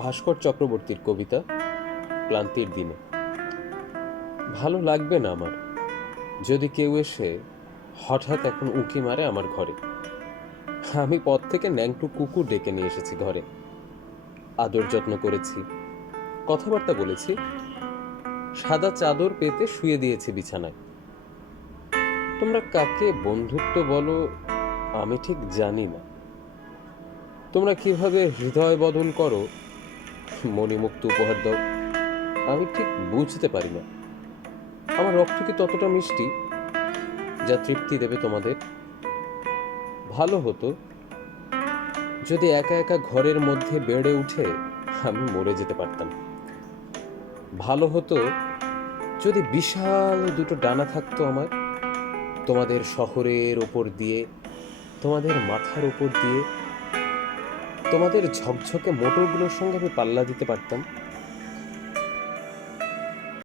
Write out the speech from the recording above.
ভাস্কর চক্রবর্তীর কবিতা ক্লান্তির দিনে। ভালো লাগবে না আমার যদি কেউ এসে হঠাৎ এখন উঁকি মারে আমার ঘরে। আমি পথ থেকে ন্যাংটু কুকুর ডেকে নিয়ে এসেছি ঘরে, আদর যত্ন করেছি, কথাবার্তা বলেছি, সাদা চাদর পেতে শুয়ে দিয়েছি বিছানায়। তোমরা কাকে বন্ধুত্ব বলো আমি ঠিক জানি না, তোমরা কিভাবে হৃদয় বদল করো, মণিমুক্ত উপহার দাও, আমি ঠিক বুঝতে পারি না। আমার রক্ত কি ততটা মিষ্টি যা তৃপ্তি দেবে তোমাদের? ভালো হতো যদি একা একা ঘরের মধ্যে বেড়ে উঠে আমি মরে যেতে পারতাম। ভালো হতো যদি বিশাল দুটো ডানা থাকতো আমার, তোমাদের শহরের ওপর দিয়ে, তোমাদের মাথার ওপর দিয়ে, তোমাদের ঝকঝকে মোটরগুলোর সঙ্গে আমি পাল্লা দিতে পারতাম।